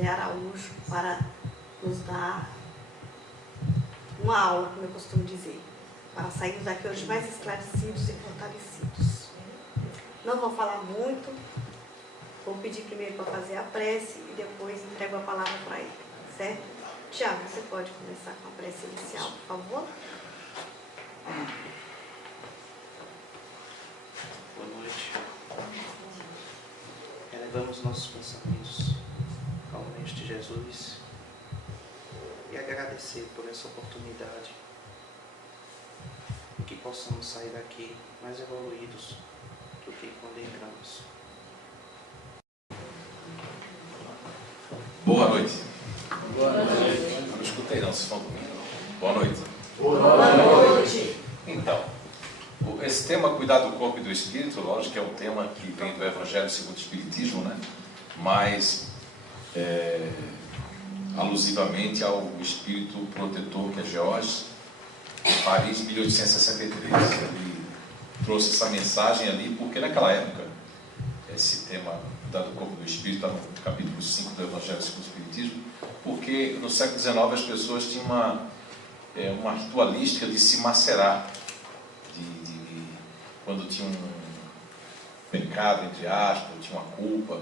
José Araújo para nos dar uma aula, como eu costumo dizer, para sairmos daqui hoje mais esclarecidos e fortalecidos. Não vou falar muito, vou pedir primeiro para fazer a prece e depois entrego a palavra para ele, certo? Tiago, você pode começar com a prece inicial, por favor? Boa noite. Elevamos nossos pensamentos ao Mestre Jesus e agradecer por essa oportunidade e que possamos sair daqui mais evoluídos do que quando entramos. Boa noite. Boa noite. Eu não escutei não, vocês estão dormindo. Boa noite. Boa noite. Então, esse tema, cuidar do corpo e do espírito, lógico que é um tema que vem do Evangelho segundo o Espiritismo, né? Mas, alusivamente ao espírito protetor que é Georges, Paris, 1863. Ele trouxe essa mensagem ali, porque naquela época, esse tema, cuidar do corpo e do espírito, está no capítulo 5 do Evangelho segundo o Espiritismo, porque no século XIX as pessoas tinham uma ritualística de se macerar, quando tinha um pecado, entre aspas, tinha uma culpa,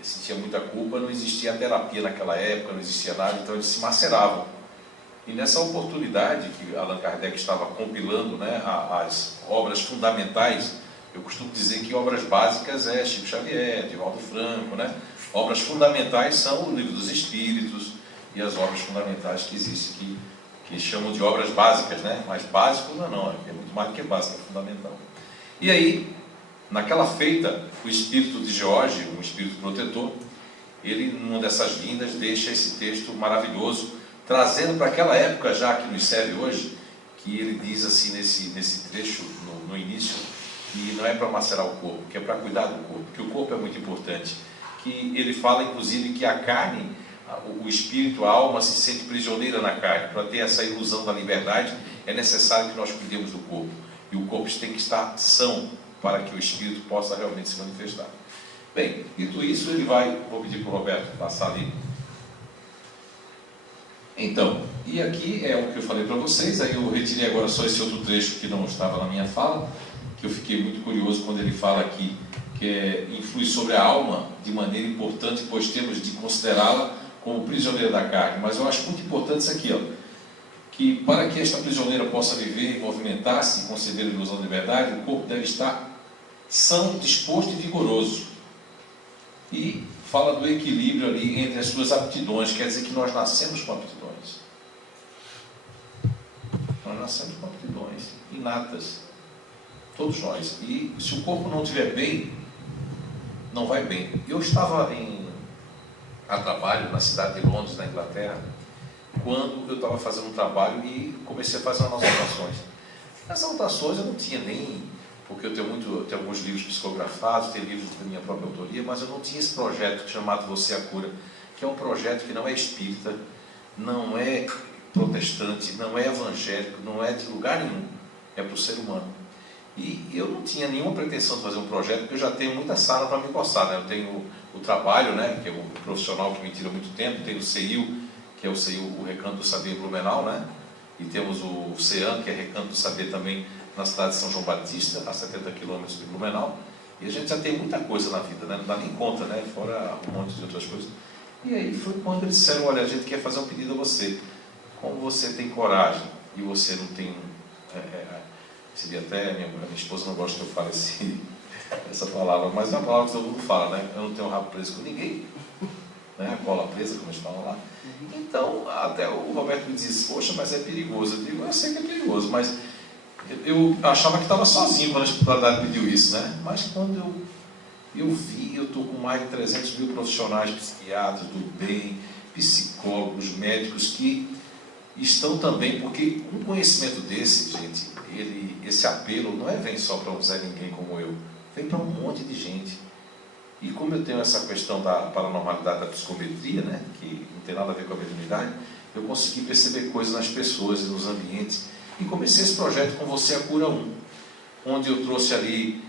sentia muita culpa, não existia terapia naquela época, não existia nada, então eles se maceravam. E nessa oportunidade que Allan Kardec estava compilando, né, as obras fundamentais, eu costumo dizer que obras básicas é Chico Xavier, Divaldo Franco, né? Obras fundamentais são o Livro dos Espíritos e as obras fundamentais que existem, que chamam de obras básicas, né? Mas básico não, é muito mais do que básico, é fundamental. E aí, naquela feita, o espírito de George, um espírito protetor, ele, numa dessas vindas, deixa esse texto maravilhoso, trazendo para aquela época já que nos serve hoje, que ele diz assim nesse trecho, no início, que não é para macerar o corpo, que é para cuidar do corpo, que o corpo é muito importante. Que ele fala, inclusive, que a carne, o espírito, a alma se sente prisioneira na carne. Para ter essa ilusão da liberdade, é necessário que nós cuidemos do corpo. E o corpo tem que estar são para que o espírito possa realmente se manifestar. Bem, dito isso, vou pedir para o Roberto passar ali. Então, e aqui é o que eu falei para vocês, aí eu retirei agora só esse outro trecho que não estava na minha fala, que eu fiquei muito curioso quando ele fala aqui, que influi sobre a alma de maneira importante, pois temos de considerá-la como prisioneira da carne. Mas eu acho muito importante isso aqui, ó, que para que esta prisioneira possa viver e movimentar-se e conceber a ilusão de liberdade, o corpo deve estar são, disposto e vigoroso. E fala do equilíbrio ali entre as suas aptidões, quer dizer que nós nascemos com aptidões. Nós nascemos com aptidões inatas, todos nós. E se o corpo não estiver bem, não vai bem. Eu estava a trabalho na cidade de Londres, na Inglaterra, quando eu estava fazendo um trabalho e comecei a fazer umas anotações. As anotações eu não tinha nem, porque eu tenho alguns livros psicografados, tenho livros da minha própria autoria, mas eu não tinha esse projeto chamado Você a Cura, que é um projeto que não é espírita, não é protestante, não é evangélico, não é de lugar nenhum, é para o ser humano. E eu não tinha nenhuma pretensão de fazer um projeto, porque eu já tenho muita sala para me coçar, né? Eu tenho o trabalho, né, que é um profissional que me tira muito tempo, tenho o CEIU, que é o Recanto do Saber Blumenau, né? E temos o CEAM, que é Recanto do Saber também na cidade de São João Batista, a 70 quilômetros de Blumenau. E a gente já tem muita coisa na vida, né? Não dá nem conta, né? Fora um monte de outras coisas. E aí foi quando eles disseram, olha, a gente quer fazer um pedido a você. Como você tem coragem e você não tem... seria até, minha esposa não gosta que eu fale essa palavra, mas é uma palavra que todo mundo fala, né? Eu não tenho rabo preso com ninguém, né? A cola presa, como eles falam lá. Então, até o Roberto me disse, poxa, mas é perigoso. Eu digo, eu sei que é perigoso, mas eu achava que estava sozinho quando a espiritualidade pediu isso, né? Mas quando eu vi, eu estou com mais de 300 mil profissionais psiquiatras do bem, psicólogos, médicos que estão também, porque um conhecimento desse, gente, esse apelo não vem só para um Zé Ninguém como eu, vem para um monte de gente. E como eu tenho essa questão da paranormalidade da psicometria, né, que não tem nada a ver com a mediunidade, eu consegui perceber coisas nas pessoas e nos ambientes. E comecei esse projeto com Você a Cura 1, onde eu trouxe ali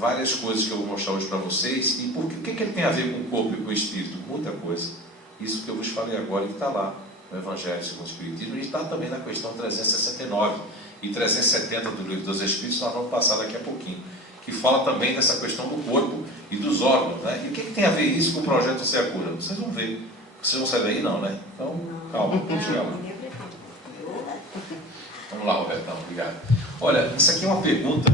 várias coisas que eu vou mostrar hoje para vocês. E o que ele tem a ver com o corpo e com o espírito? Muita coisa. isso que eu vos falei agora, que está lá no Evangelho segundo o Espiritismo, e está também na questão 369 e 370 do Livro dos Espíritos, nós vamos passar daqui a pouquinho, que fala também dessa questão do corpo e dos órgãos, né? E o que tem a ver isso com o projeto Você é a Cura? Vocês vão ver. Vocês vão sair daí não, né? Então, calma, vamos chegar lá. Vamos lá, Robertão, obrigado. Olha, isso aqui é uma pergunta,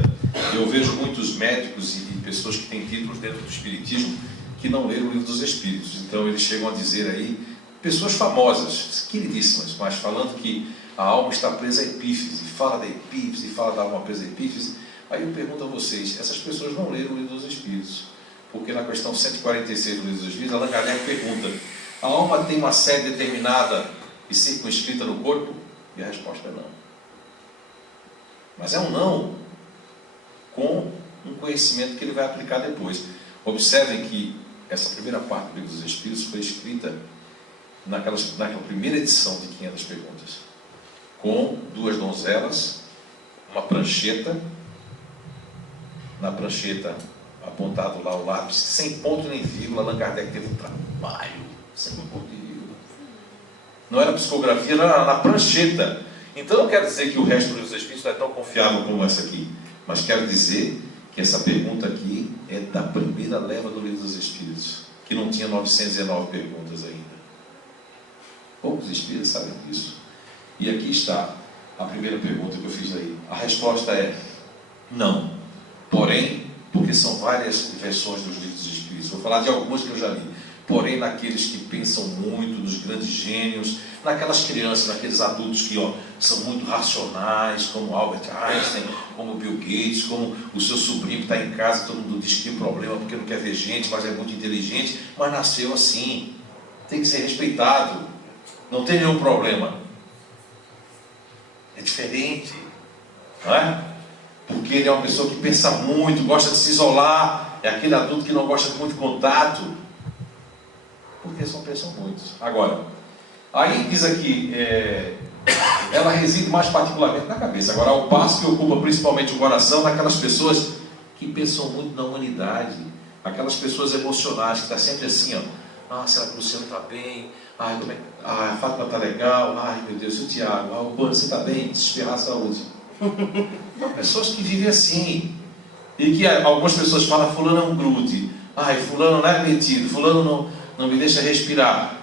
eu vejo muitos médicos e pessoas que têm títulos dentro do Espiritismo que não leram o Livro dos Espíritos. Então eles chegam a dizer aí, pessoas famosas, queridíssimas, mas falando que a alma está presa à epífise, fala da epífise, fala da alma presa à epífise. Aí eu pergunto a vocês, essas pessoas não leram o Livro dos Espíritos, porque na questão 146 do Livro dos Espíritos, Allan Kardec pergunta, a alma tem uma sede determinada e circunscrita no corpo? E a resposta é não. Mas é um não com um conhecimento que ele vai aplicar depois. Observem que essa primeira parte do Livro dos Espíritos foi escrita naquela primeira edição de 500 perguntas, com 2 donzelas, uma prancheta, na prancheta apontado lá o lápis, sem ponto nem vírgula. Allan Kardec teve um trabalho, sem ponto nem vírgula. Não era psicografia, era na prancheta. Então não quero dizer que o resto dos Espíritos não é tão confiável como essa aqui, mas quero dizer que essa pergunta aqui é da primeira leva do Livro dos Espíritos, que não tinha 919 perguntas ainda. Poucos espíritos sabem disso. E aqui está a primeira pergunta que eu fiz aí. A resposta é não. Porém, porque são várias versões dos Livros dos Espíritos, vou falar de algumas que eu já li. Porém, naqueles que pensam muito, nos grandes gênios, naquelas crianças, naqueles adultos que são muito racionais, como Albert Einstein, como Bill Gates, como o seu sobrinho que está em casa, todo mundo diz que tem problema porque não quer ver gente, mas é muito inteligente, mas nasceu assim, tem que ser respeitado, não tem nenhum problema. É diferente, não é? Porque ele é uma pessoa que pensa muito, gosta de se isolar, é aquele adulto que não gosta de muito contato, porque só pensam muito. Agora, aí diz aqui, ela reside mais particularmente na cabeça. Agora, ao passo que ocupa principalmente o coração daquelas pessoas que pensam muito na humanidade, aquelas pessoas emocionais, que estão sempre assim, será que o Luciano está bem? A Fátima está legal? Ai, meu Deus, e o Tiago? O Pano, você está bem? Desesperar a saúde. São pessoas que vivem assim. E que algumas pessoas falam, fulano é um grude. Fulano não é metido, fulano não me deixa respirar.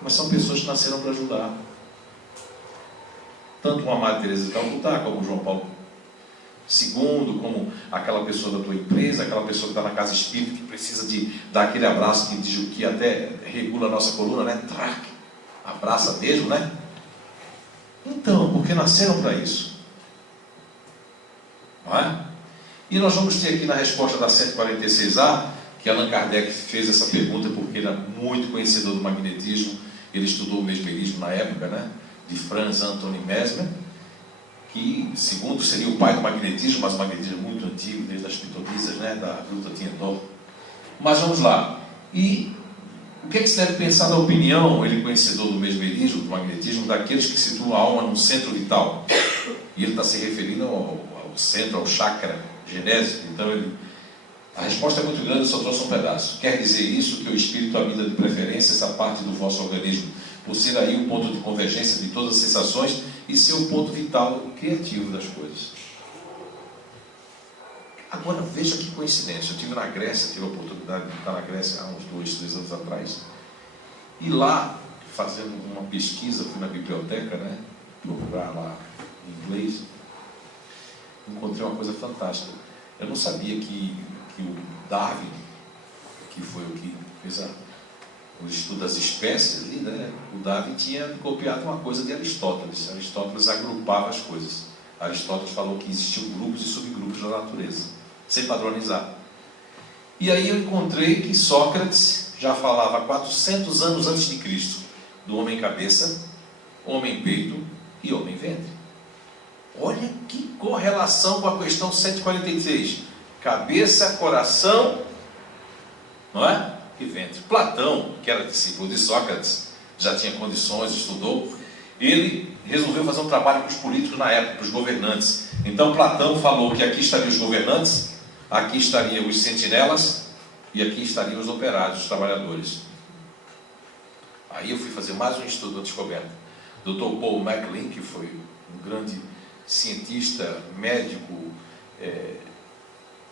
Mas são pessoas que nasceram para ajudar. Tanto uma Madre Teresa de Calcutá, como João Paulo II, como aquela pessoa da tua empresa, aquela pessoa que está na casa espírita, que precisa de dar aquele abraço que até regula a nossa coluna, né? Trac, abraça mesmo, né? Então, porque nasceram para isso. Não é? E nós vamos ter aqui na resposta da 146A, que Allan Kardec fez essa pergunta porque ele era muito conhecedor do magnetismo, ele estudou o mesmerismo na época, né? De Franz Anton Mesmer, que segundo seria o pai do magnetismo, mas o magnetismo é muito antigo, desde as pitonisas, né? Da Gruta Tiendorf. Mas vamos lá. E o que é que se deve pensar da opinião, ele conhecedor do mesmerismo, do magnetismo, daqueles que situam a alma num centro vital? E ele está se referindo ao centro, ao chakra genésico. Então a resposta é muito grande, eu só trouxe um pedaço. Quer dizer isso que o espírito habita de preferência essa parte do vosso organismo, por ser aí o ponto de convergência de todas as sensações e ser o ponto vital e criativo das coisas. Agora veja que coincidência, eu estive na Grécia, tive a oportunidade de estar na Grécia há uns 2, 3 anos atrás, e lá, fazendo uma pesquisa, fui na biblioteca, né, procurar lá em inglês, encontrei uma coisa fantástica. Eu não sabia que o Darwin, que foi o que fez o estudo das espécies ali, né, o Darwin tinha copiado uma coisa de Aristóteles. Aristóteles agrupava as coisas. Aristóteles falou que existiam grupos e subgrupos da natureza, sem padronizar. E aí eu encontrei que Sócrates já falava 400 anos antes de Cristo do homem cabeça, homem peito e homem ventre. Olha que correlação com a questão 143. Cabeça, coração, não é? E ventre. Platão, que era discípulo de Sócrates, já tinha condições, estudou. Ele resolveu fazer um trabalho com os políticos na época, para os governantes. Então Platão falou que aqui estariam os governantes, aqui estariam os sentinelas e aqui estariam os operários, os trabalhadores. Aí eu fui fazer mais um estudo da descoberta. Dr. Paul MacLean, que foi um grande cientista, médico,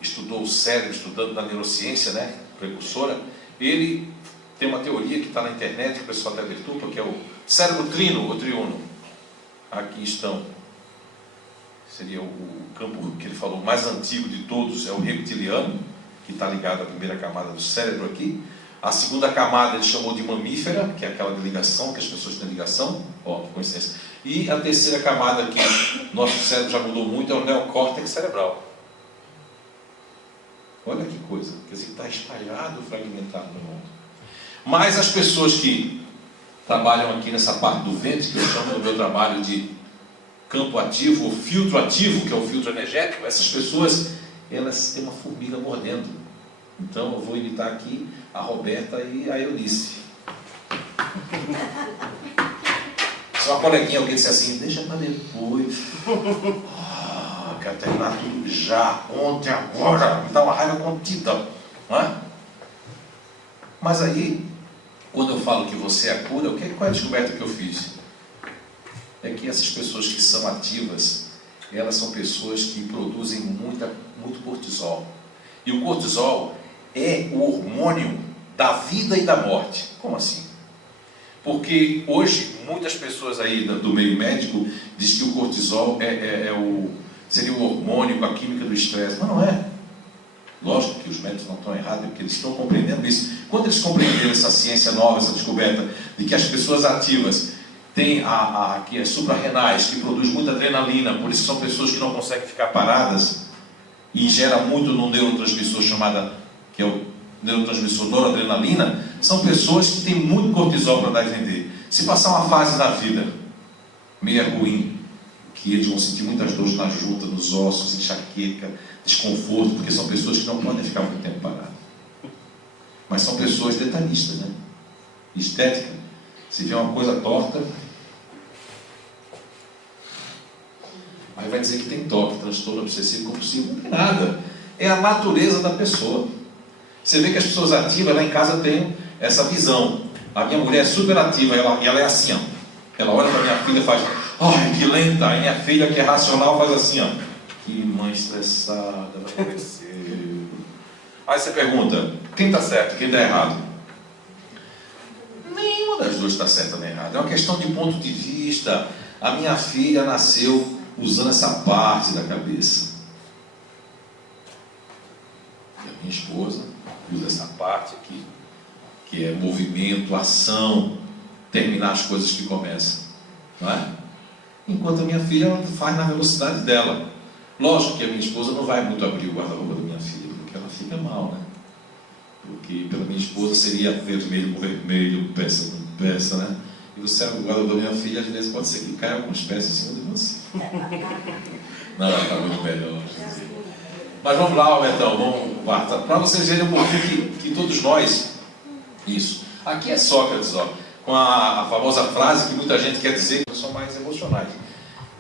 estudou o cérebro, estudando na neurociência, né, precursora. Ele tem uma teoria que está na internet, que o pessoal até deturpa, que é o cérebro trino ou triuno. Aqui estão. Seria o campo que ele falou mais antigo de todos, é o reptiliano, que está ligado à primeira camada do cérebro aqui. A segunda camada ele chamou de mamífera, que é aquela de ligação, que as pessoas têm ligação, ó, coincidência. E a terceira camada, que nosso cérebro já mudou muito, é o neocórtex cerebral. Olha que coisa, quer dizer, está espalhado, fragmentado no mundo. Mas as pessoas que trabalham aqui nessa parte do ventre, que eu chamo no meu trabalho de campo ativo ou filtro ativo, que é o filtro energético, essas pessoas, elas têm uma formiga mordendo. Então eu vou imitar aqui a Roberta e a Eunice. Se uma coleguinha, alguém disse assim, deixa para depois. Quero terminar tudo já, ontem, agora, me dá uma raiva contida. Não é? Mas aí, quando eu falo que você é a cura, qual é a descoberta que eu fiz? É que essas pessoas que são ativas, elas são pessoas que produzem muito cortisol. E o cortisol é o hormônio da vida e da morte. Como assim? Porque hoje, muitas pessoas aí do meio médico dizem que o cortisol seria o hormônio com a química do estresse. Mas não é. Lógico que os médicos não estão errados, porque eles estão compreendendo isso. Quando eles compreenderam essa ciência nova, essa descoberta de que as pessoas ativas têm aqui as suprarrenais, que produzem muita adrenalina, por isso são pessoas que não conseguem ficar paradas, e gera muito no neurotransmissor que é o neurotransmissor noradrenalina, são pessoas que têm muito cortisol para dar e vender. Se passar uma fase da vida meia ruim, que eles vão sentir muitas dores na junta, nos ossos, enxaqueca, desconforto, porque são pessoas que não podem ficar muito tempo paradas. Mas são pessoas detalhistas, né? Estética. Se vê uma coisa torta, aí vai dizer que tem TOC, transtorno obsessivo compulsivo. Não tem nada. É a natureza da pessoa. Você vê que as pessoas ativas lá em casa têm essa visão. A minha mulher é super ativa, e ela é assim, ó. Ela olha para minha filha e faz, ai, que lenta. Aí minha filha, que é racional, faz assim, ó. Que mãe estressada, vai crescer. Aí você pergunta, quem está certo, quem está errado? Nenhuma das duas está certa nem errada. É uma questão de ponto de vista. A minha filha nasceu usando essa parte da cabeça. E a minha esposa usa essa parte aqui, que é movimento, ação, terminar as coisas que começam. Não é? Enquanto a minha filha ela faz na velocidade dela. Lógico que a minha esposa não vai muito abrir o guarda-roupa da minha filha, porque ela fica mal, né? Porque pela minha esposa seria vermelho com vermelho, peça com peça, né? E você abre o guarda-roupa da minha filha, às vezes pode ser que caia algumas peças em cima de você. Não, está muito melhor. Mas vamos lá, Albertão, vamos, Marta, para vocês verem um pouquinho que todos nós, isso. Aqui é Sócrates, ó, com a famosa frase que muita gente quer dizer que são mais emocionais.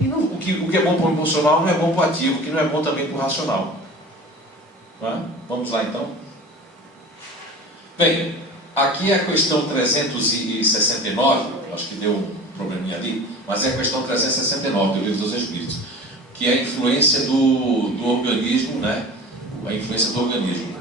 E não, o que é bom para o emocional não é bom para o ativo, o que não é bom também para o racional. Não é? Vamos lá então. Bem, aqui é a questão 369, acho que deu um probleminha ali, mas é a questão 369 do Livro dos Espíritos, que é a influência do organismo, né? A influência do organismo.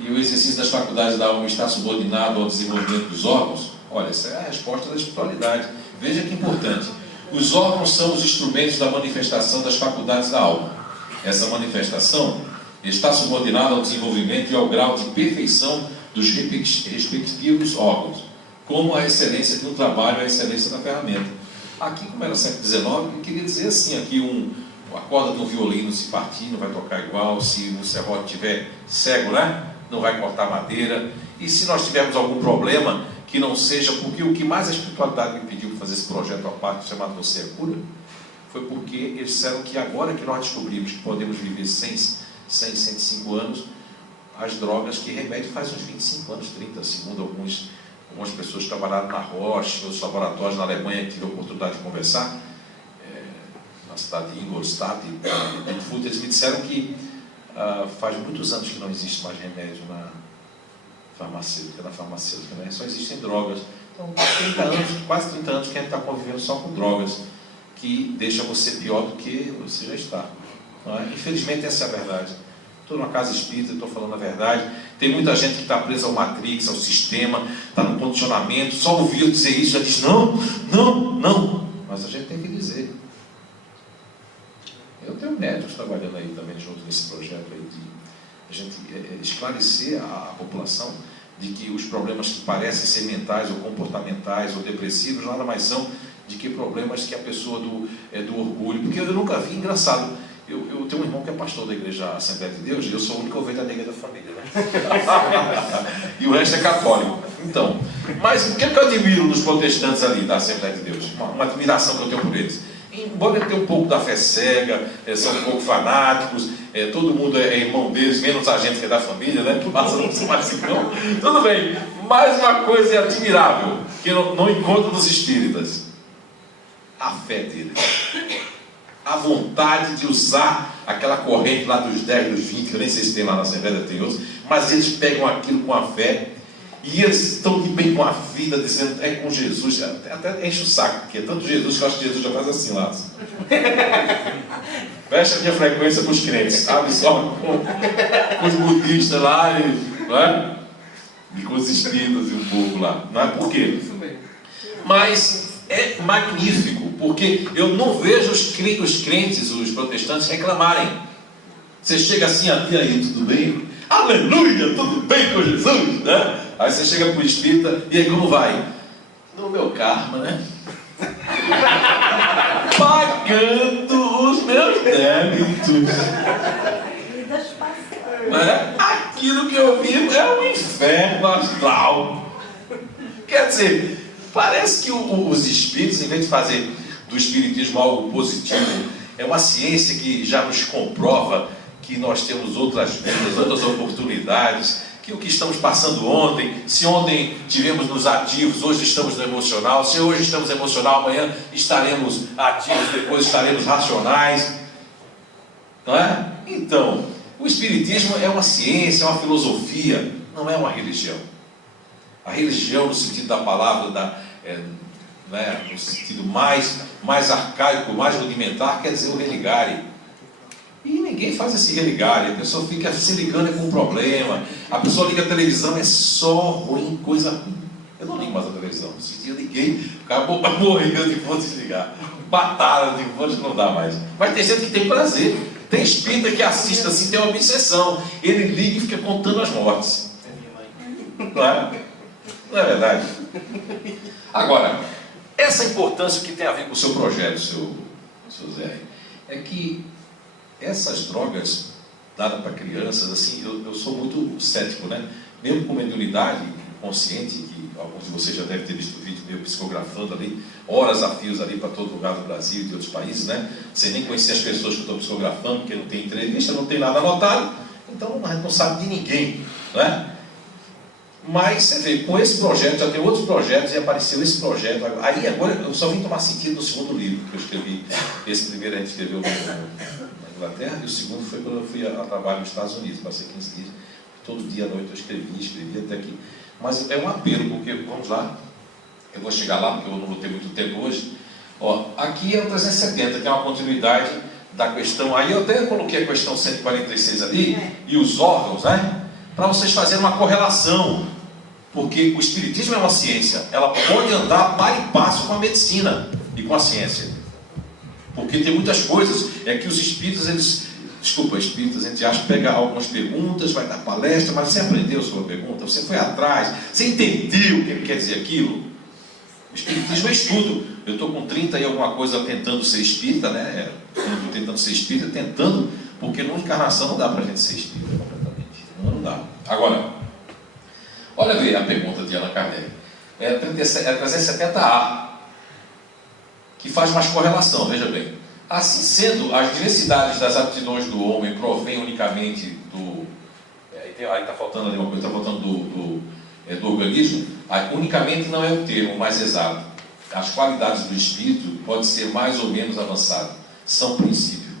E o exercício das faculdades da alma está subordinado ao desenvolvimento dos órgãos? Olha, essa é a resposta da espiritualidade. Veja que importante. Os órgãos são os instrumentos da manifestação das faculdades da alma. Essa manifestação está subordinada ao desenvolvimento e ao grau de perfeição dos respectivos órgãos, como a excelência de um trabalho, a excelência da ferramenta. Aqui, como era século XIX, eu queria dizer assim, aqui a corda do violino se partir, não vai tocar igual, se o serrote estiver cego, né? Não vai cortar madeira, e se nós tivermos algum problema, que não seja, porque o que mais a espiritualidade me pediu para fazer esse projeto à parte, chamado Você é Cura, foi porque eles disseram que agora que nós descobrimos que podemos viver 105 anos, as drogas, que remédio faz uns 25 anos, 30, segundo algumas pessoas que trabalharam na Roche, nos laboratórios na Alemanha, que tive a oportunidade de conversar, na cidade de Ingolstadt, eles me disseram que faz muitos anos que não existe mais remédio na farmacêutica, né? Só existem drogas. Então, 30 anos, quase 30 anos que a gente está convivendo só com drogas, que deixa você pior do que você já está. Não é? Infelizmente, essa é a verdade. Estou numa casa espírita, estou falando a verdade. Tem muita gente que está presa ao Matrix, ao sistema, está no condicionamento, só ouviu dizer isso, já diz não, não, não. Mas a gente tem que dizer. Eu tenho médicos trabalhando aí também junto nesse projeto aí de a gente esclarecer a população de que os problemas que parecem ser mentais ou comportamentais ou depressivos nada mais são de que problemas que a pessoa do orgulho. Porque eu nunca vi, engraçado, eu tenho um irmão que é pastor da igreja Assembleia de Deus e eu sou a única ovelha negra da família, né? E o resto é católico. Então, mas o que eu admiro nos protestantes ali da Assembleia de Deus? Uma admiração que eu tenho por eles. Embora ele tenha um pouco da fé cega, são um pouco fanáticos, todo mundo é irmão deles, menos a gente que é da família, né? Passa não ser mais irmão. Tudo bem, mas uma coisa é admirável, que eu não encontro nos espíritas: a fé deles, a vontade de usar aquela corrente lá dos 10, dos 20, que eu nem sei se tem lá na Assembleia, tem outros, mas eles pegam aquilo com a fé. E eles estão de bem com a vida, dizendo, é com Jesus, até enche o saco, porque é tanto Jesus que eu acho que Jesus já faz assim lá. Fecha a minha frequência com os crentes, abre só com os budistas lá, não é? E com os espíritas e o povo lá. Não é por quê? Mas é magnífico, porque eu não vejo os crentes, os protestantes, reclamarem. Você chega assim, e aí, tudo bem? Aleluia, tudo bem com Jesus, né? Aí você chega para o espírita, e aí como vai? No meu karma, né? Pagando os meus débitos. Aquilo que eu vivo é um inferno astral. Quer dizer, parece que os espíritos, em vez de fazer do espiritismo algo positivo, é uma ciência que já nos comprova que nós temos outras vidas, outras oportunidades, que o que estamos passando ontem, se ontem tivemos nos ativos, hoje estamos no emocional, se hoje estamos emocional, amanhã estaremos ativos, depois estaremos racionais, não é? Então, o espiritismo é uma ciência, é uma filosofia, não é uma religião. A religião, no sentido da palavra, no sentido mais arcaico, mais rudimentar, quer dizer o religare. E ninguém faz esse religare, a pessoa fica se ligando com um problema, a pessoa liga a televisão, é só ruim, coisa ruim. Eu não ligo mais a televisão, esse dia eu liguei, o cara morreu de vou desligar, batalha de vou não dá mais. Mas tem gente que tem prazer, tem espírita que assiste assim, tem uma obsessão, ele liga e fica contando as mortes. Não é? Não é verdade? Agora, essa importância que tem a ver com o seu projeto, seu Zé, é que essas drogas dadas para crianças, assim, eu sou muito cético, né? Mesmo com mediunidade consciente, que alguns de vocês já devem ter visto o vídeo meu psicografando ali, horas a fios ali para todo lugar do Brasil e de outros países, né? Sem nem conhecer as pessoas que eu estou psicografando, porque não tem entrevista, não tem nada anotado, então a gente não sabe de ninguém, né? Mas você vê, com esse projeto, já tem outros projetos e apareceu esse projeto. Aí agora eu só vim tomar sentido no segundo livro que eu escrevi. Esse primeiro a gente escreveu na Inglaterra e o segundo foi quando eu fui a trabalho nos Estados Unidos. Passei 15 dias, todo dia à noite eu escrevi até aqui. Mas é um apelo, porque, vamos lá, eu vou chegar lá porque eu não vou ter muito tempo hoje. Ó, aqui é o 370, que é uma continuidade da questão. Aí eu até coloquei a questão 146 ali, e os órgãos, né? Para vocês fazerem uma correlação, porque o espiritismo é uma ciência, ela pode andar par e passo com a medicina e com a ciência, porque tem muitas coisas, é que os espíritas, espíritas, a gente acha que pega algumas perguntas, vai dar palestra, mas você aprendeu sobre a pergunta, você foi atrás, você entendeu o que ele quer dizer aquilo. O espiritismo é estudo. Eu estou com 30 e alguma coisa tentando ser espírita, né? Tentando ser espírita, porque numa encarnação não dá para a gente ser espírita completamente. Não dá. Agora, olha aí a pergunta de Allan Kardec. É 370A, que faz mais correlação, veja bem. Assim sendo, as diversidades das aptidões do homem provém unicamente do... Aí está faltando ali uma coisa, está faltando do organismo. Aí, unicamente não é o termo mais exato. As qualidades do espírito podem ser mais ou menos avançadas. São princípio,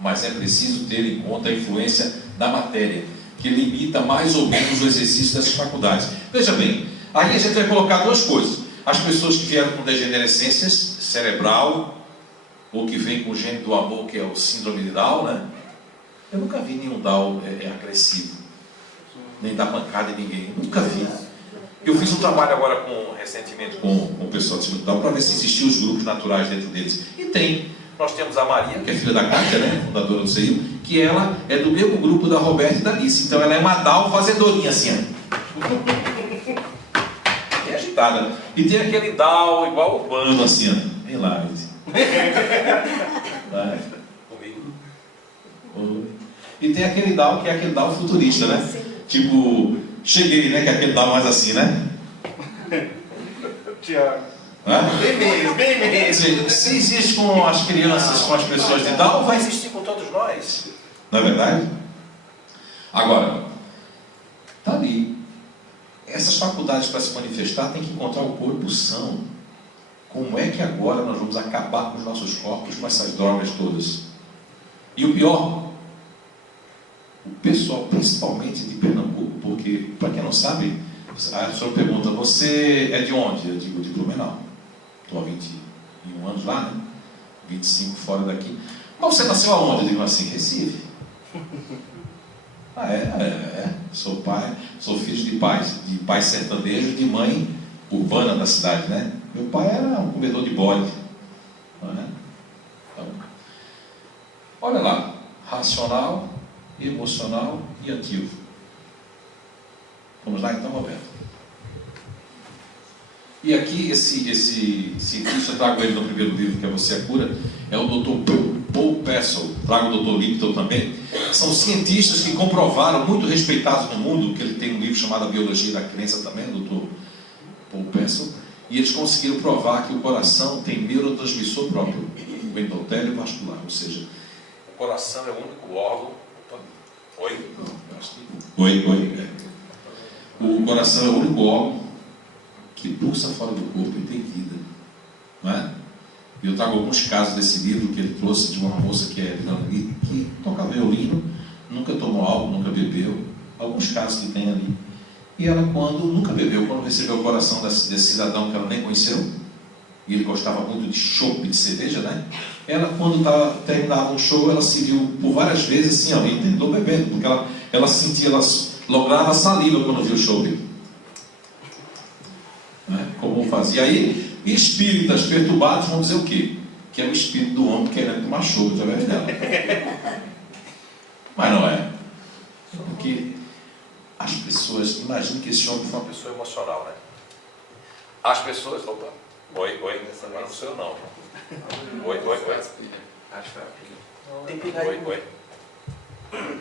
mas é preciso ter em conta a influência da matéria, que limita mais ou menos o exercício dessas faculdades. Veja bem, aí a gente vai colocar duas coisas. as pessoas que vieram com degenerescências cerebral, ou que vêm com o gene do amor, que é o síndrome de Down, né? Eu nunca vi nenhum Down agressivo, nem dar pancada em ninguém, nunca vi. Eu fiz um trabalho agora recentemente com o pessoal do síndrome de Down para ver se existiam os grupos naturais dentro deles. E tem. Nós temos a Maria, que é filha da Kátia, né? Fundadora do CEIU, que ela é do mesmo grupo da Roberta e da Alice. Então ela é uma Down fazendorinha assim, ó. É agitada. E tem aquele Down igual o Urbano, assim, ó. Vem lá, vai. Comigo. E tem aquele Down que é aquele Down futurista, né? Tipo, cheguei, né? Que é aquele Down mais assim, né? Tiago. Bem mesmo. Se existe com as crianças, com as pessoas de Down, vai existir com todos nós. Não é verdade? Agora, está ali. Essas faculdades para se manifestar tem que encontrar o corpo são. Como é que agora nós vamos acabar com os nossos corpos, com essas drogas todas? E o pior, o pessoal, principalmente de Pernambuco, porque, para quem não sabe, a pessoa pergunta, você é de onde? Eu digo, de Blumenau. Estou há 21 anos lá, né? 25 fora daqui. Mas você nasceu aonde? Eu digo assim, Recife. Sou filho de pais sertanejos, de mãe urbana da cidade, né? Meu pai era um comedor de bode. Não é? Então, olha lá, racional, emocional e ativo. Vamos lá então, Roberto. E aqui esse cientista, eu trago ele no primeiro livro, que é Você é Cura, é o Dr. Paul Pessoa, trago o Dr. Lipton também. São cientistas que comprovaram, muito respeitados no mundo, que ele tem um livro chamado A Biologia da Crença também, o Dr. Paul Pessoa, e eles conseguiram provar que o coração tem neurotransmissor próprio, o endotélio vascular, ou seja, o coração é o único órgão. O coração é o único órgão que pulsa fora do corpo e tem vida, não é? Eu trago alguns casos desse livro que ele trouxe de uma moça que é ali, que toca violino, nunca tomou álcool, nunca bebeu, alguns casos que tem ali. E ela nunca bebeu, quando recebeu o coração desse cidadão que ela nem conheceu, e ele gostava muito de chopp, de cerveja, né? Ela, quando terminava um show, ela se viu por várias vezes assim, ó, e tentou bebendo, porque ela sentia, ela lograva saliva quando via o chopp. Né? Como fazia. Aí, espíritas perturbados vão dizer o quê? Que é o espírito do homem querendo tomar chopp através dela. Mas não é. Porque as pessoas, imagine que esse homem foi uma pessoa emocional, né? As pessoas, opa, oi, agora não sou eu não. Oi. Tem que pegar aí. Oi.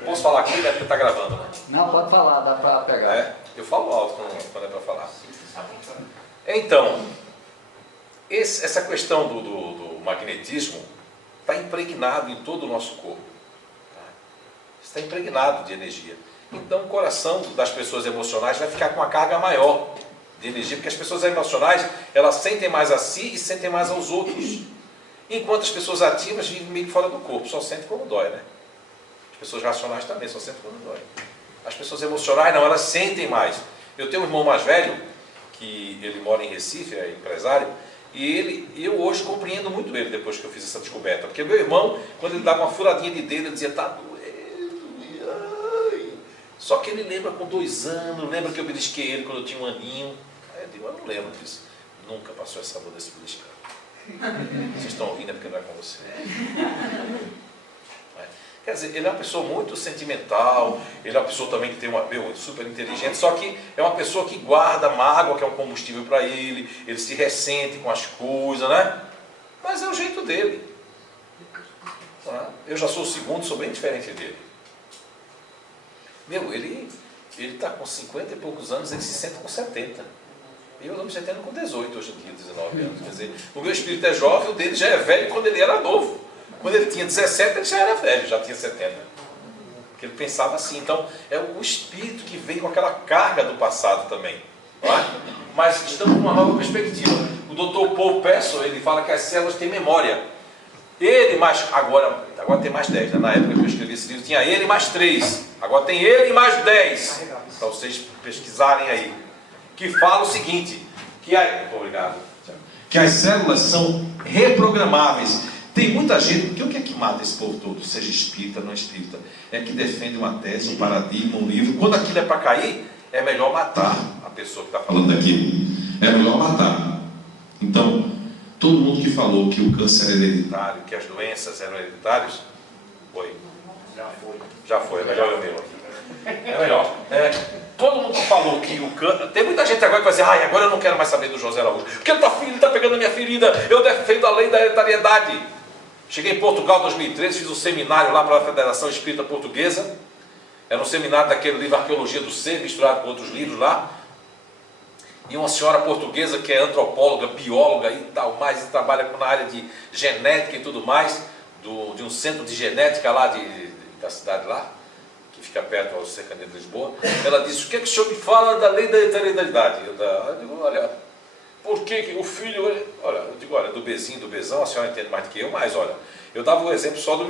Posso falar aqui, né? Porque está gravando, né? Não, pode falar, dá para pegar. Eu falo alto quando é para falar. Então, essa questão do magnetismo está impregnado em todo o nosso corpo. Tá? Está impregnado de energia. Então, o coração das pessoas emocionais vai ficar com uma carga maior de energia, porque as pessoas emocionais, elas sentem mais a si e sentem mais aos outros. Enquanto as pessoas ativas vivem meio fora do corpo, só sentem quando dói, né? As pessoas racionais também, só sentem quando dói. As pessoas emocionais não, elas sentem mais. Eu tenho um irmão mais velho, que ele mora em Recife, é empresário, e eu hoje compreendo muito ele depois que eu fiz essa descoberta. Porque meu irmão, quando ele dava uma furadinha de dedo, ele dizia, tá doendo, ai. Só que ele lembra com 2 anos, lembra que eu belisquei ele quando eu tinha 1 aninho. Aí eu digo, eu não lembro disso. Nunca passou essa dor desse beliscão. Vocês estão ouvindo, é porque não é com você. Quer dizer, ele é uma pessoa muito sentimental, ele é uma pessoa também que tem super inteligente, só que é uma pessoa que guarda mágoa, que é um combustível para ele se ressente com as coisas, né? Mas é o jeito dele. Eu já sou o segundo, sou bem diferente dele. Ele está com 50 e poucos anos, ele se sente com 70. Eu estou me sentindo com 18 hoje em dia, 19 anos. Quer dizer, o meu espírito é jovem, o dele já é velho quando ele era novo. Quando ele tinha 17, ele já era velho, já tinha 70. Porque ele pensava assim. Então, é o espírito que vem com aquela carga do passado também. Não é? Mas estamos com uma nova perspectiva. O Dr. Paul Pessoa, ele fala que as células têm memória. Ele mais... Agora tem mais 10. Né? Na época que eu escrevi esse livro, tinha ele mais 3. Agora tem ele e mais 10. Para vocês pesquisarem aí. Que fala o seguinte, Obrigado. Que as células são reprogramáveis. Tem muita gente, porque o que é que mata esse povo todo, seja espírita ou não espírita? É que defende uma tese, um paradigma, um livro. Quando aquilo é para cair, é melhor matar a pessoa que está falando daquilo. É melhor matar. Então, todo mundo que falou que o câncer é hereditário, que as doenças eram hereditárias, foi. Já foi, é melhor eu mesmo. É melhor. Todo mundo falou que o câncer... Tem muita gente agora que vai dizer, agora eu não quero mais saber do José Araújo, porque ele está pegando a minha ferida, eu defendo a lei da hereditariedade. Cheguei em Portugal em 2013, fiz um seminário lá para a Federação Espírita Portuguesa. Era um seminário daquele livro Arqueologia do Ser, misturado com outros livros lá. E uma senhora portuguesa que é antropóloga, bióloga e tal mais, e trabalha na área de genética e tudo mais, de um centro de genética lá da cidade lá, que fica perto do cercania de Lisboa. Ela disse, o que é que o senhor me fala da lei da hereditariedade? Eu digo, olha, por que o filho... Olha, eu digo, olha, do Bezinho, do Bezão, a senhora entende mais do que eu, mas olha, eu dava o exemplo só dos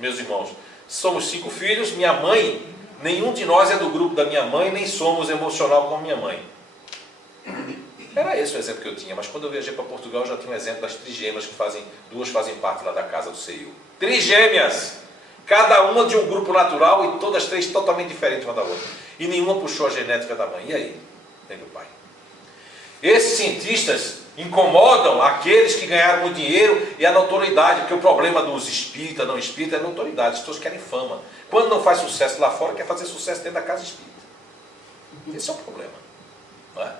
meus irmãos. Somos 5 filhos, minha mãe, nenhum de nós é do grupo da minha mãe, nem somos emocional como minha mãe. Era esse o exemplo que eu tinha, mas quando eu viajei para Portugal, eu já tinha um exemplo das trigêmeas, que duas fazem parte lá da casa do CEIU. Trigêmeas! Cada uma de um grupo natural e todas 3 totalmente diferentes uma da outra. E nenhuma puxou a genética da mãe. E aí? Tem do pai. Esses cientistas incomodam aqueles que ganharam muito dinheiro e a notoriedade, porque o problema dos espíritas, não espíritas, é a notoriedade. As pessoas querem fama. Quando não faz sucesso lá fora, quer fazer sucesso dentro da casa espírita. Esse é o problema. Não é?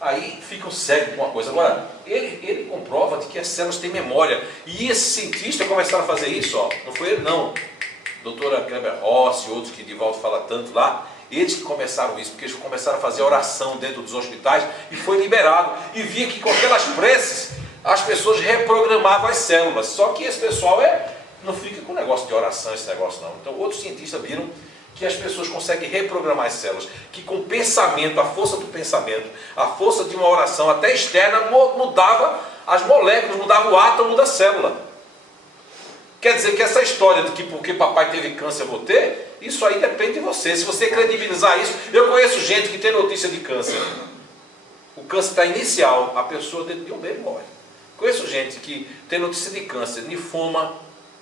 Aí ficam cegos com uma coisa. Agora, ele comprova de que as células têm memória. E esses cientistas começaram a fazer isso, não foi ele não. Doutora Kleber Rossi e outros que Divaldo fala tanto lá, eles que começaram isso, porque eles começaram a fazer oração dentro dos hospitais e foi liberado. E via que com aquelas preces, as pessoas reprogramavam as células. Só que esse pessoal não fica com negócio de oração, esse negócio não. Então outros cientistas viram que as pessoas conseguem reprogramar as células, que com pensamento, a força do pensamento, a força de uma oração até externa, mudava as moléculas, mudava o átomo da célula. Quer dizer que essa história de que porque papai teve câncer eu vou ter, isso aí depende de você. Se você credibilizar isso, eu conheço gente que tem notícia de câncer. O câncer está inicial, a pessoa dentro de um mês morre. Conheço gente que tem notícia de câncer, linfoma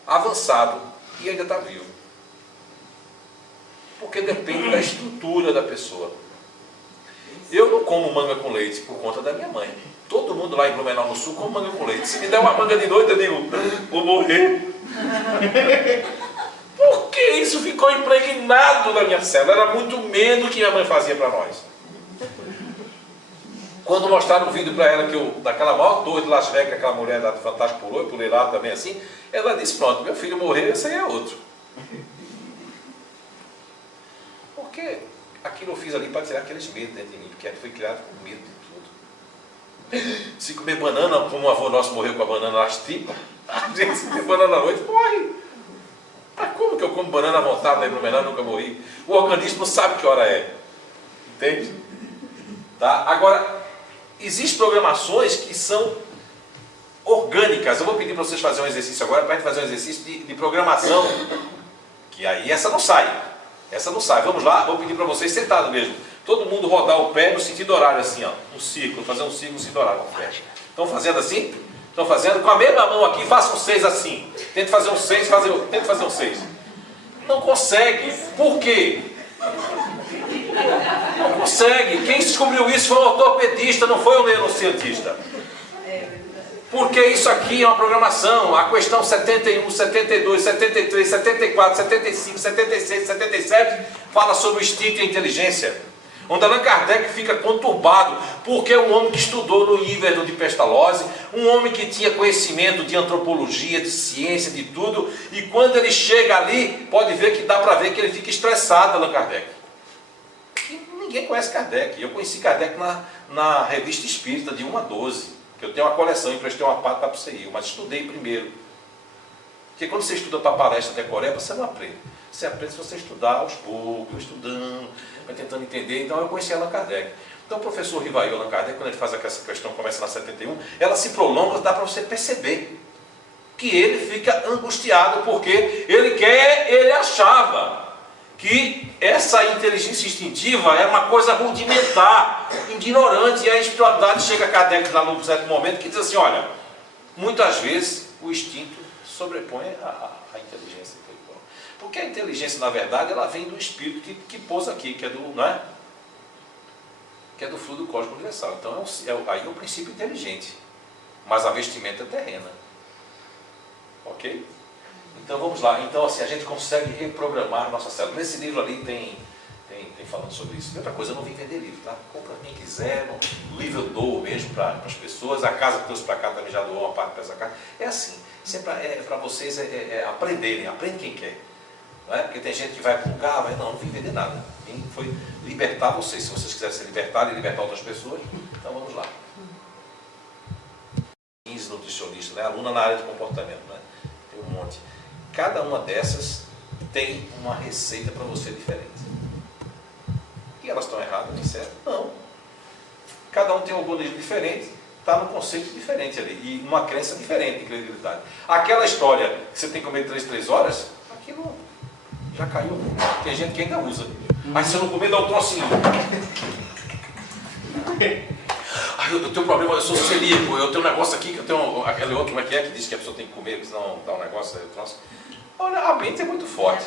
avançado e ainda está vivo. Porque depende da estrutura da pessoa. Eu não como manga com leite por conta da minha mãe. Todo mundo lá em Blumenau no Sul come manga com leite. Se me der uma manga de noite, eu digo, vou morrer. Porque isso ficou impregnado na minha célula. Era muito medo que minha mãe fazia para nós. Quando mostraram o vídeo para ela, daquela maior torre de Las Vegas, aquela mulher lá do Fantástico pulou, eu pulei lá também assim, ela disse, pronto, meu filho morreu, esse aí é outro. Porque aquilo eu fiz ali para tirar aqueles medos dentro de mim, porque foi criado com medo de tudo. Se comer banana, como um avô nosso morreu com a banana nas tripas, a gente se comer banana à noite, morre. Mas como que eu como banana à vontade, né? Blumenau, nunca morri? O organismo não sabe que hora é. Entende? Tá? Agora, existem programações que são orgânicas. Eu vou pedir para vocês fazerem um exercício agora, para a gente fazer um exercício de programação, que aí essa não sai. Essa não sai. Vamos lá, vou pedir para vocês sentado mesmo. Todo mundo rodar o pé no sentido horário, assim, um círculo, fazer um círculo no sentido horário com o pé. Estão fazendo assim? Estão fazendo? Com a mesma mão aqui, faça um 6 assim. Tente fazer um 6, tente fazer um 6. Não consegue. Por quê? Não consegue. Quem descobriu isso foi um ortopedista, não foi um neurocientista. Porque isso aqui é uma programação. A questão 71, 72, 73, 74, 75, 76, 77 fala sobre o instinto e a inteligência. Onde Allan Kardec fica conturbado, porque é um homem que estudou no Inverno de Pestalozzi, um homem que tinha conhecimento de antropologia, de ciência, de tudo, e quando ele chega ali, pode ver que dá para ver que ele fica estressado, Allan Kardec. E ninguém conhece Kardec. Eu conheci Kardec na Revista Espírita, de 1 a 12. Que eu tenho uma coleção, emprestei uma parte para o CEIU, mas estudei primeiro. Porque quando você estuda para palestra decoreba, você não aprende. Você aprende se você estudar aos poucos, estudando, vai tentando entender. Então eu conheci Allan Kardec. Então o professor Rivail Allan Kardec, quando ele faz essa questão, começa na 71, ela se prolonga, dá para você perceber que ele fica angustiado, porque ele achava que essa inteligência instintiva é uma coisa rudimentar, ignorante, e a espiritualidade chega a Kardec lá num certo momento que diz assim, olha, muitas vezes o instinto sobrepõe a inteligência intelectual. Porque a inteligência, na verdade, ela vem do espírito que pousa aqui, que é do, não é? Que é do fluido cósmico universal. Então aí é o princípio inteligente, mas a vestimenta é terrena. Ok? Então vamos lá. Então assim, a gente consegue reprogramar a nossa célula. Nesse livro ali tem falando sobre isso. E outra coisa, eu não vim vender livro, tá? Compra quem quiser, o livro eu dou mesmo para as pessoas. A casa que trouxe para cá também já doou uma parte para essa casa. É assim, sempre para vocês aprenderem, aprende quem quer. Não é? Porque tem gente que vai para um lugar, mas não vim vender nada. Foi libertar vocês. Se vocês quiserem ser libertados e libertar outras pessoas, então vamos lá. 15 nutricionistas, né? Aluna na área de comportamento, né? Tem um monte. Cada uma dessas tem uma receita para você diferente. E elas estão erradas, nem certo? Não. Cada um tem um organismo diferente, está num conceito diferente ali, e uma crença diferente de credibilidade. Aquela história que você tem que comer 3 horas, aquilo já caiu. Tem gente que ainda usa. Mas se eu não comer, dá um trocinho. Eu tenho um problema, eu sou celíaco, eu tenho um negócio aqui, que eu tenho aquele outro, como é que diz que a pessoa tem que comer, senão dá um negócio, aí eu troço. Olha, a mente é muito forte.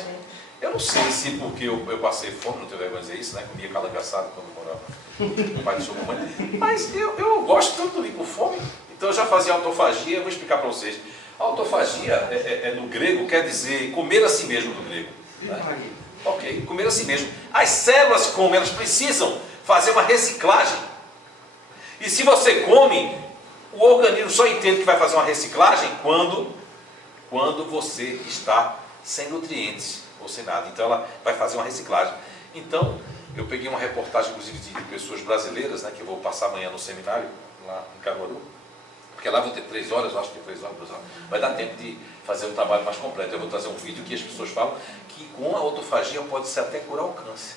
Eu não sei se porque eu passei fome, não tenho vergonha de dizer isso, né? Comia calango assado quando eu morava no pai de sua mãe. Mas eu gosto tanto de dormir com fome. Então eu já fazia autofagia, eu vou explicar para vocês. A autofagia no grego quer dizer comer a si mesmo no grego. Né? Ok, comer a si mesmo. As células, como elas precisam fazer uma reciclagem. E se você come, o organismo só entende que vai fazer uma reciclagem quando você está sem nutrientes ou sem nada. Então ela vai fazer uma reciclagem. Então, eu peguei uma reportagem, inclusive, de pessoas brasileiras, né, que eu vou passar amanhã no seminário, lá em Caruaru, porque lá vou ter 3 horas, eu acho que 3 horas, 2 horas. Vai dar tempo de fazer um trabalho mais completo. Eu vou trazer um vídeo que as pessoas falam que com a autofagia pode-se até curar o câncer.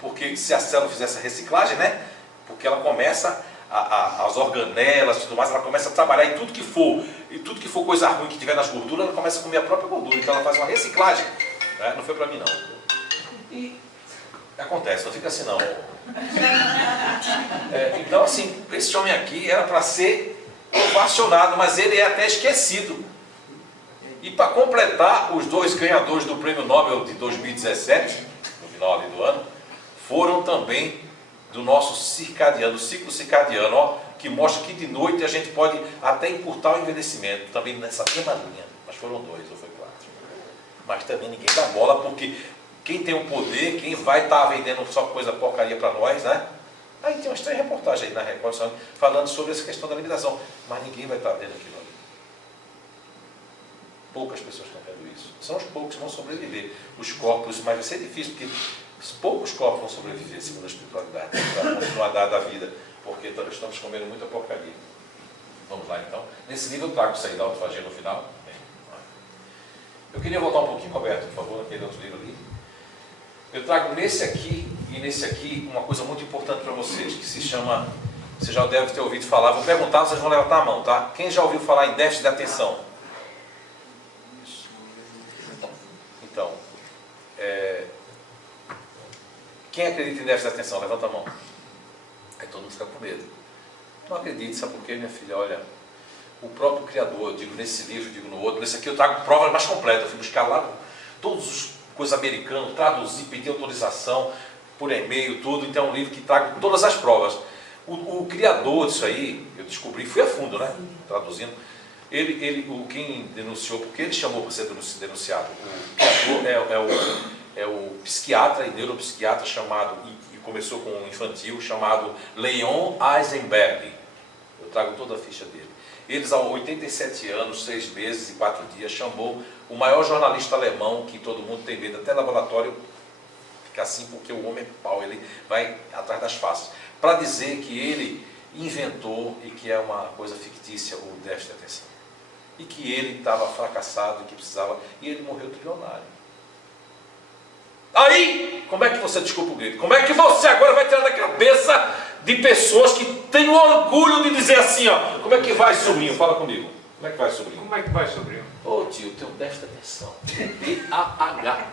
Porque se a célula fizer essa reciclagem, né, porque ela começa as organelas e tudo mais, ela começa a trabalhar em tudo que for coisa ruim que tiver nas gorduras, ela começa a comer a própria gordura, então ela faz uma reciclagem, né? Não foi para mim não. E acontece, não fica assim não. Então assim, esse homem aqui era para ser ovacionado, mas ele é até esquecido. E para completar, os 2 ganhadores do Prêmio Nobel de 2017, no final ali do ano, foram também do nosso circadiano, ciclo circadiano, ó, que mostra que de noite a gente pode até encurtar o envelhecimento, também nessa mesma linha, mas foram 2 ou foi 4. Mas também ninguém dá bola, porque quem tem o poder, quem vai estar vendendo só coisa porcaria para nós, né? Aí tem umas 3 reportagens aí na Record falando sobre essa questão da alimentação, mas ninguém vai estar vendo aquilo ali. Poucas pessoas estão vendo isso. São os poucos que vão sobreviver. Os corpos, mas vai ser difícil, porque poucos corpos vão sobreviver, segundo a espiritualidade, para continuar a dar da vida, porque nós estamos comendo muita porcaria. Vamos lá então. Nesse livro eu trago isso aí da autofagia no final. Eu queria voltar um pouquinho, Roberto, por favor, naquele outro livro ali. Eu trago nesse aqui e nesse aqui uma coisa muito importante para vocês, que se chama, você já deve ter ouvido falar, vou perguntar, vocês vão levantar a mão, tá? Quem já ouviu falar em déficit de atenção? Isso. Então, quem acredita em déficit de atenção? Levanta a mão. Aí todo mundo fica com medo. Não acredite, sabe por quê, minha filha? Olha, o próprio Criador, eu digo nesse livro, digo no outro, nesse aqui eu trago provas mais completas. Eu fui buscar lá todos os coisas americanas, traduzir, pedir autorização por e-mail, tudo. Então é um livro que trago todas as provas. O Criador disso aí, eu descobri, fui a fundo, né? Traduzindo. Quem denunciou, porque ele chamou para ser denunciado. O Criador é o psiquiatra e neuropsiquiatra chamado, e começou com um infantil, chamado Leon Eisenberg. Eu trago toda a ficha dele. Eles, aos 87 anos, 6 meses e 4 dias, chamou o maior jornalista alemão, que todo mundo tem medo, até laboratório fica assim, porque o homem é pau, ele vai atrás das faces, para dizer que ele inventou, e que é uma coisa fictícia, o déficit de atenção. E que ele estava fracassado, e que precisava, e ele morreu trilionário. Aí, como é que você desculpa o grito? Como é que você agora vai tirar da cabeça de pessoas que têm o orgulho de dizer assim, ó, como é que vai, sobrinho? Fala comigo. Como é que vai, sobrinho? Como é que vai, sobrinho? Ô tio, eu tenho déficit de atenção. TDAH.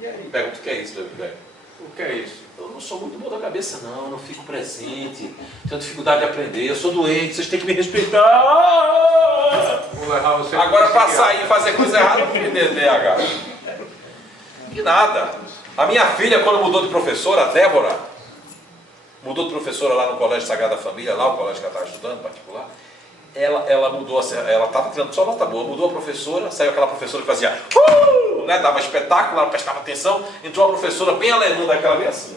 E aí, pergunta o que é isso, meu velho? O que é isso? Eu não sou muito bom da cabeça, não. Eu não fico presente. Tenho dificuldade de aprender. Eu sou doente, vocês têm que me respeitar. Vou levar você. Agora, para sair e fazer coisa errada, não tem TDAH. Que nada. A minha filha, quando mudou de professora, a Débora, mudou de professora lá no Colégio Sagrada Família, lá o colégio que ela estava estudando, particular, ela mudou, ela estava tirando só nota boa, mudou a professora, saiu aquela professora que fazia, né, dava espetáculo, ela prestava atenção, entrou a professora bem alemã daquela bem assim.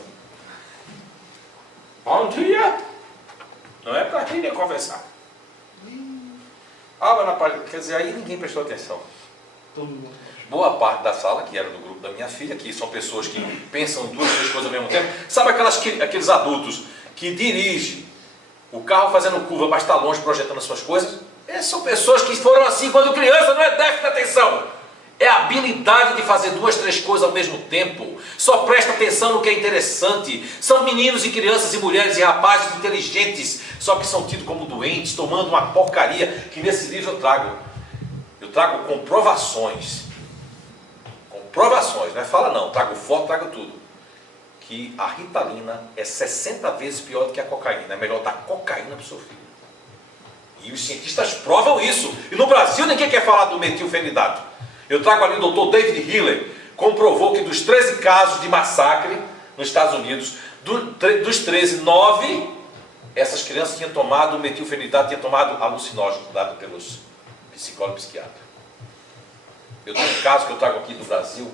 Bom dia! Não é para quem conversar. Aula na página, quer dizer, aí ninguém prestou atenção. Boa parte da sala, que era do grupo da minha filha, que são pessoas que pensam duas, três coisas ao mesmo tempo, sabe aqueles adultos que dirigem o carro fazendo curva, mas está longe projetando as suas coisas? Essas são pessoas que foram assim quando criança, não é déficit de atenção. É a habilidade de fazer duas, três coisas ao mesmo tempo. Só presta atenção no que é interessante. São meninos e crianças e mulheres e rapazes inteligentes, só que são tidos como doentes, tomando uma porcaria, que nesse livro eu trago. Eu trago comprovações. Comprovações, não é fala não, trago foto, trago tudo. Que a Ritalina é 60 vezes pior do que a cocaína. É melhor dar cocaína para o seu filho. E os cientistas provam isso. E no Brasil ninguém quer falar do metilfenidato. Eu trago ali o Dr. David Hiller, comprovou que dos 13 casos de massacre nos Estados Unidos, dos 13, 9, essas crianças tinham tomado metilfenidato, tinham tomado alucinógeno, dado pelos psicólogos e psiquiatras. Eu tenho um caso que eu trago aqui do Brasil,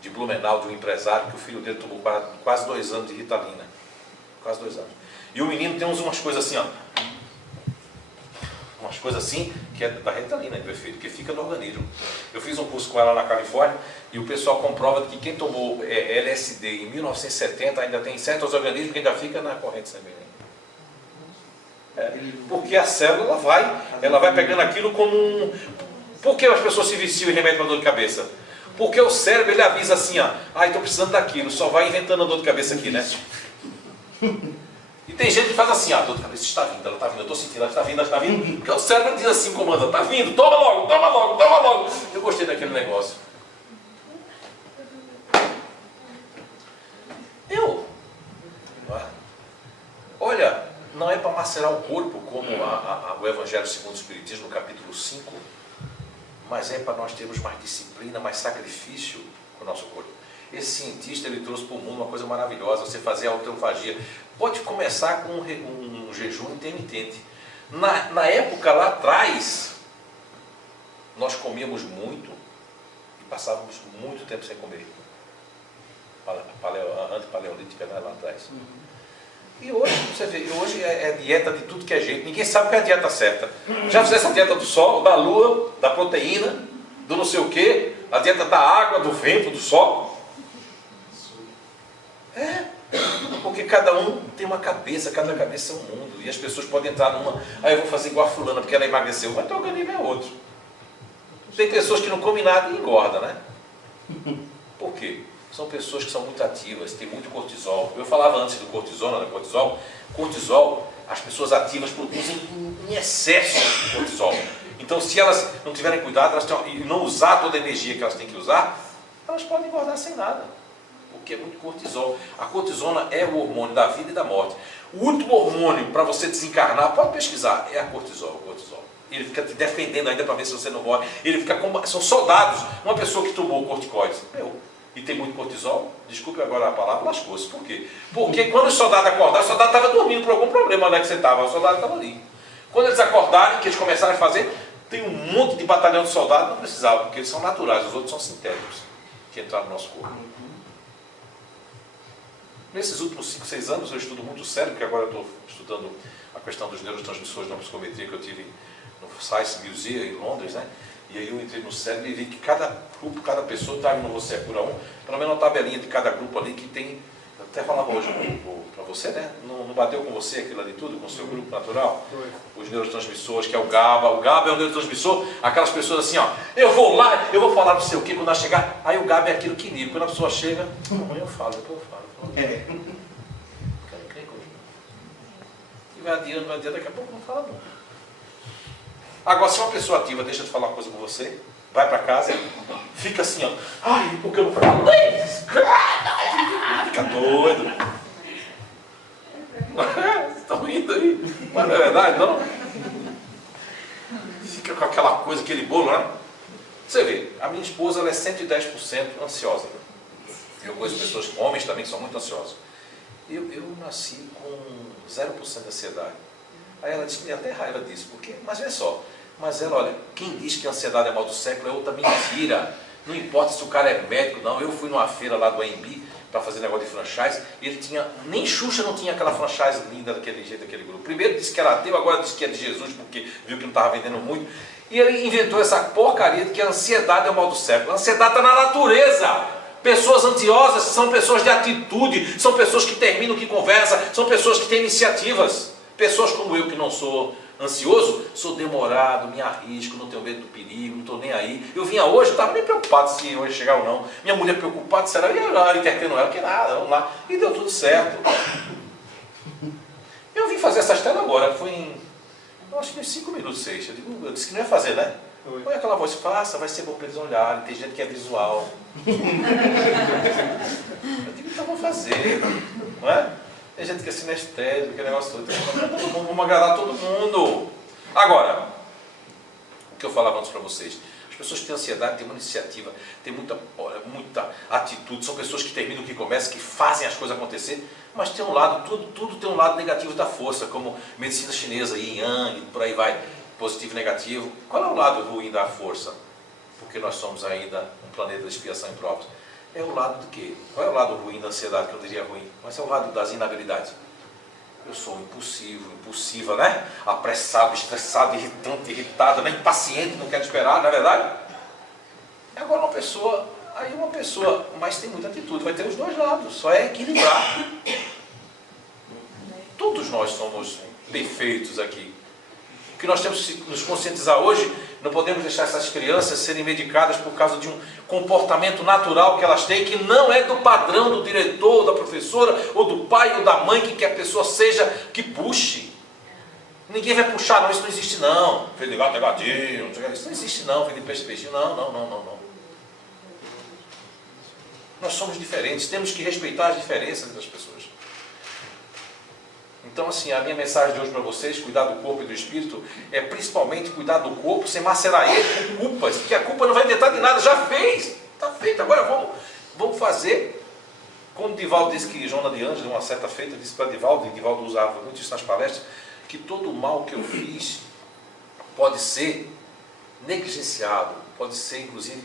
de Blumenau, de um empresário, que o filho dele tomou quase 2 anos de Ritalina. Quase 2 anos. E o menino tem umas coisas assim, ó. Umas coisas assim, que é da Ritalina, meu filho, que fica no organismo. Eu fiz um curso com ela na Califórnia e o pessoal comprova que quem tomou LSD em 1970 ainda tem certos organismos que ainda fica na corrente sanguínea. Porque a célula ela vai pegando aquilo como um... Por que as pessoas se viciam em remédio para dor de cabeça? Porque o cérebro ele avisa assim, ó, estou precisando daquilo, só vai inventando a dor de cabeça aqui, né? E tem gente que faz assim, a dor de cabeça está vindo, ela está vindo, eu estou sentindo, ela está vindo, ela está vindo. Porque o cérebro diz assim, comanda, está vindo, toma logo, toma logo, toma logo. Eu gostei daquele negócio. Olha, não é para macerar o corpo, como o Evangelho segundo o Espiritismo, no capítulo 5, mas é para nós termos mais disciplina, mais sacrifício com o nosso corpo. Esse cientista, ele trouxe para o mundo uma coisa maravilhosa, você fazer autofagia. Pode começar com um jejum intermitente. Na época lá atrás, nós comíamos muito e passávamos muito tempo sem comer. Antipaleolítica, né, lá atrás. E hoje, você vê, hoje é dieta de tudo que é jeito. Ninguém sabe que é a dieta certa. Já fizesse a dieta do sol, da lua, da proteína, do não sei o quê, a dieta da água, do vento, do sol. Porque cada um tem uma cabeça, cada cabeça é um mundo. E as pessoas podem entrar numa, eu vou fazer igual a fulana porque ela emagreceu. Mas teu organismo é outro. Tem pessoas que não comem nada e engordam, né? Por quê? São pessoas que são muito ativas, têm muito cortisol. Eu falava antes do cortisol, cortisol, as pessoas ativas produzem em excesso de cortisol. Então, se elas não tiverem cuidado e não usar toda a energia que elas têm que usar, elas podem engordar sem nada. Porque é muito cortisol. A cortisona é o hormônio da vida e da morte. O último hormônio para você desencarnar, pode pesquisar, é a cortisol. Ele fica te defendendo ainda para ver se você não morre. Ele fica são soldados. Uma pessoa que tomou corticoides, e tem muito cortisol, desculpe agora a palavra, lascou-se. Por quê? Porque quando os soldados acordaram, o soldado estava dormindo por algum problema, onde é que você estava? O soldado estava ali. Quando eles acordaram, que eles começaram a fazer, tem um monte de batalhão de soldados, não precisava, porque eles são naturais, os outros são sintéticos, que entraram no nosso corpo. Nesses últimos 5, 6 anos eu estudo muito o cérebro, porque agora eu estou estudando a questão dos neurotransmissores na psicometria que eu tive no Science Museum em Londres, né? E aí eu entrei no cérebro e vi que cada grupo, cada pessoa está no Você é Cura 1, pelo menos uma tabelinha de cada grupo ali que tem, eu até falava hoje para você, né? Não bateu com você aquilo ali tudo, com o seu grupo natural? Os neurotransmissores, que é o GABA. O GABA é um neurotransmissor, aquelas pessoas assim, ó, eu vou lá, eu vou falar não sei o que, quando ela chegar, aí o GABA é aquilo que inibe. Quando a pessoa chega, amanhã eu falo, depois eu falo. E vai adiando, daqui a pouco não fala não. Agora, se uma pessoa ativa deixa de falar uma coisa com você, vai para casa, fica assim, ó. Ai, porque eu não falo? Fica doido. Vocês estão rindo aí? Mas não é verdade, não? Fica com aquela coisa, aquele bolo, né? Você vê, a minha esposa ela é 110% ansiosa. Eu conheço pessoas, homens também, que são muito ansiosos. Eu nasci com 0% de ansiedade. Aí ela disse que tinha até raiva disso. Porque, mas vê só, mas ela, olha, quem diz que a ansiedade é mal do século é outra mentira. Não importa se o cara é médico, não. Eu fui numa feira lá do AMB para fazer negócio de franchise, e ele tinha, nem Xuxa não tinha aquela franchise linda daquele jeito, daquele grupo. Primeiro disse que era ateu, agora disse que é de Jesus, porque viu que não estava vendendo muito. E ele inventou essa porcaria de que a ansiedade é o mal do século. A ansiedade está na natureza. Pessoas ansiosas são pessoas de atitude, são pessoas que terminam, que conversam, são pessoas que têm iniciativas. Pessoas como eu, que não sou ansioso, sou demorado, me arrisco, não tenho medo do perigo, não estou nem aí. Eu vinha hoje, eu estava nem preocupado se hoje chegar ou não. Minha mulher preocupada, será que eu entretendo ela, que nada, vamos lá. E deu tudo certo. Eu vim fazer essa estrela agora, foi em, eu acho que uns 5 minutos, 6. Eu disse que não ia fazer, né? Olha aquela voz, faça, vai ser bom para eles olharem, tem gente que é visual. Eu digo, então vou fazer, não é? Tem gente que é sinestésico, aquele negócio todo. Vamos agradar todo mundo. Agora, o que eu falava antes para vocês, as pessoas que têm ansiedade, têm uma iniciativa, têm muita atitude, são pessoas que terminam, que começam, que fazem as coisas acontecer, mas tem um lado, tudo tem um lado negativo da força, como medicina chinesa, yin yang, por aí vai, positivo e negativo. Qual é o lado ruim da força? Porque nós somos ainda um planeta de expiação e provas. É o lado do quê? Qual é o lado ruim da ansiedade, que eu diria ruim? Mas é o lado das inabilidades. Eu sou impulsivo, impulsiva, né? Apressado, estressado, irritante, irritado, né? Impaciente, não quero esperar, não é verdade? E agora uma pessoa, mas tem muita atitude, vai ter os dois lados, só é equilibrar. Todos nós somos perfeitos aqui. O que nós temos que nos conscientizar hoje, não podemos deixar essas crianças serem medicadas por causa de um comportamento natural que elas têm, que não é do padrão do diretor, da professora, ou do pai ou da mãe, que a pessoa seja, que puxe. Ninguém vai puxar, não, isso não existe não. Filho de gato é gatinho, isso não existe não, filho de peixe, peixinho, não. Nós somos diferentes, temos que respeitar as diferenças das pessoas. Então, assim, a minha mensagem de hoje para vocês, cuidar do corpo e do espírito, é principalmente cuidar do corpo, sem macerar ele com culpas, porque a culpa não vai adiantar de nada, já fez, está feito, agora vamos fazer. Como Divaldo disse, que Joana de Ângelo, uma certa feita, disse para Divaldo, e Divaldo usava muito isso nas palestras, que todo o mal que eu fiz pode ser negligenciado, pode ser, inclusive,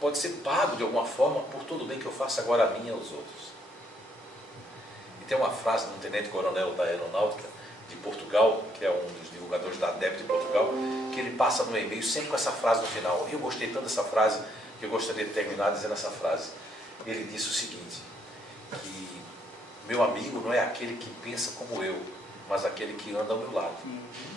pode ser pago de alguma forma por todo o bem que eu faço agora a mim e aos outros. E tem uma frase de um tenente-coronel da Aeronáutica de Portugal, que é um dos divulgadores da ADEP de Portugal, que ele passa no e-mail sempre com essa frase no final. Eu gostei tanto dessa frase, que eu gostaria de terminar dizendo essa frase. Ele disse o seguinte, que meu amigo não é aquele que pensa como eu, mas aquele que anda ao meu lado.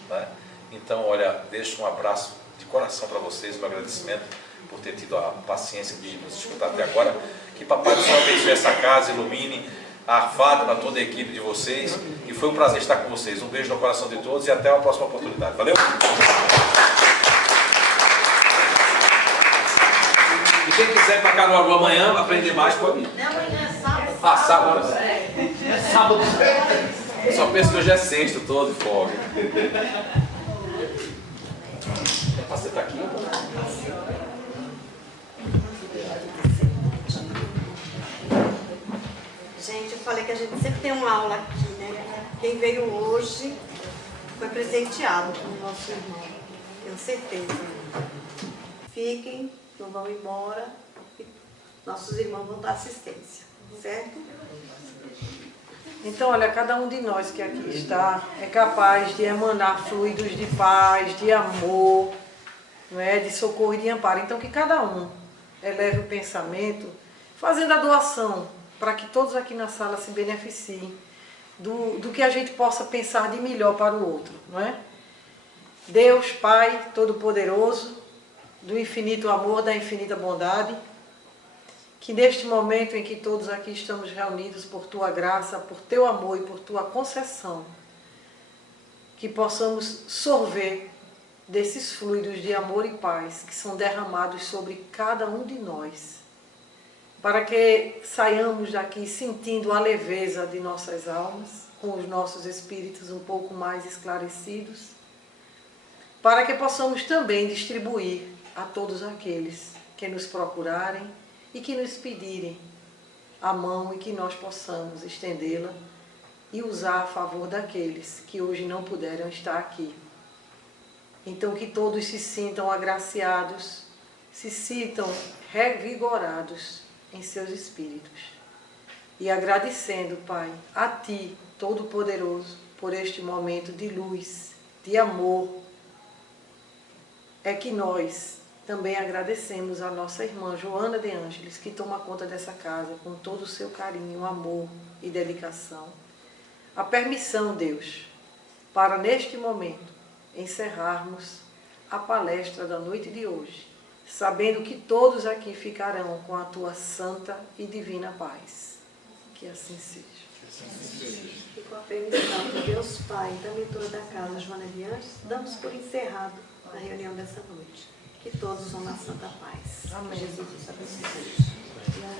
Né? Então, olha, deixo um abraço de coração para vocês, um agradecimento por ter tido a paciência de nos escutar até agora. Que Papai do Céu abençoe essa casa, ilumine a Fátima, toda a equipe de vocês, e foi um prazer estar com vocês. Um beijo no coração de todos e até uma próxima oportunidade. Valeu? E quem quiser ir para Caruaru amanhã, aprender mais, pode ir. Não, amanhã é sábado. Ah, sábado. É sábado. Eu só penso que hoje é sexta, todo de folga. É para você estar aqui? Gente, eu falei que a gente sempre tem uma aula aqui, né? Quem veio hoje foi presenteado com o nosso irmão, tenho certeza. Fiquem, não vão embora, nossos irmãos vão dar assistência, certo? Então, olha, cada um de nós que aqui está é capaz de emanar fluidos de paz, de amor, não é? De socorro e de amparo. Então, que cada um eleve o pensamento, fazendo a doação, para que todos aqui na sala se beneficiem do que a gente possa pensar de melhor para o outro, não é? Deus, Pai Todo-Poderoso, do infinito amor, da infinita bondade, que neste momento em que todos aqui estamos reunidos por Tua graça, por Teu amor e por Tua concessão, que possamos sorver desses fluidos de amor e paz que são derramados sobre cada um de nós, para que saiamos daqui sentindo a leveza de nossas almas, com os nossos espíritos um pouco mais esclarecidos, para que possamos também distribuir a todos aqueles que nos procurarem e que nos pedirem a mão e que nós possamos estendê-la e usar a favor daqueles que hoje não puderam estar aqui. Então que todos se sintam agraciados, se sintam revigorados em seus espíritos. E agradecendo, Pai, a Ti, Todo-Poderoso, por este momento de luz, de amor, é que nós também agradecemos a nossa irmã Joana de Ângeles, que toma conta dessa casa com todo o seu carinho, amor e dedicação. A permissão, Deus, para neste momento encerrarmos a palestra da noite de hoje, sabendo que todos aqui ficarão com a Tua santa e divina paz. Que assim seja. E com a permissão de Deus Pai, da mentora da casa, Joana de Ângeles, damos por encerrado a reunião dessa noite. Que todos vão na santa paz. Amém. Jesus os abençoe.